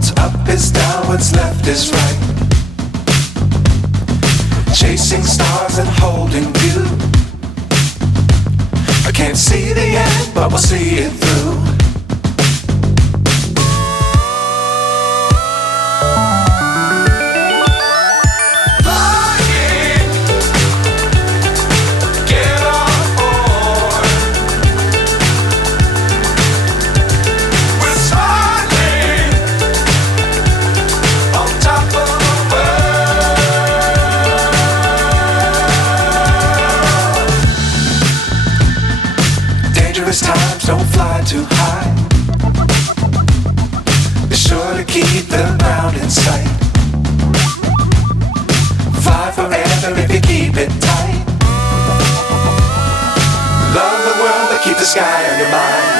What's up is down, what's left is right. Chasing stars and holding you. I can't see the end, but we'll see it through. Dangerous times, don't fly too high. Be sure to keep the ground in sight. Fly forever if you keep it tight. Love the world, but keep the sky on your mind.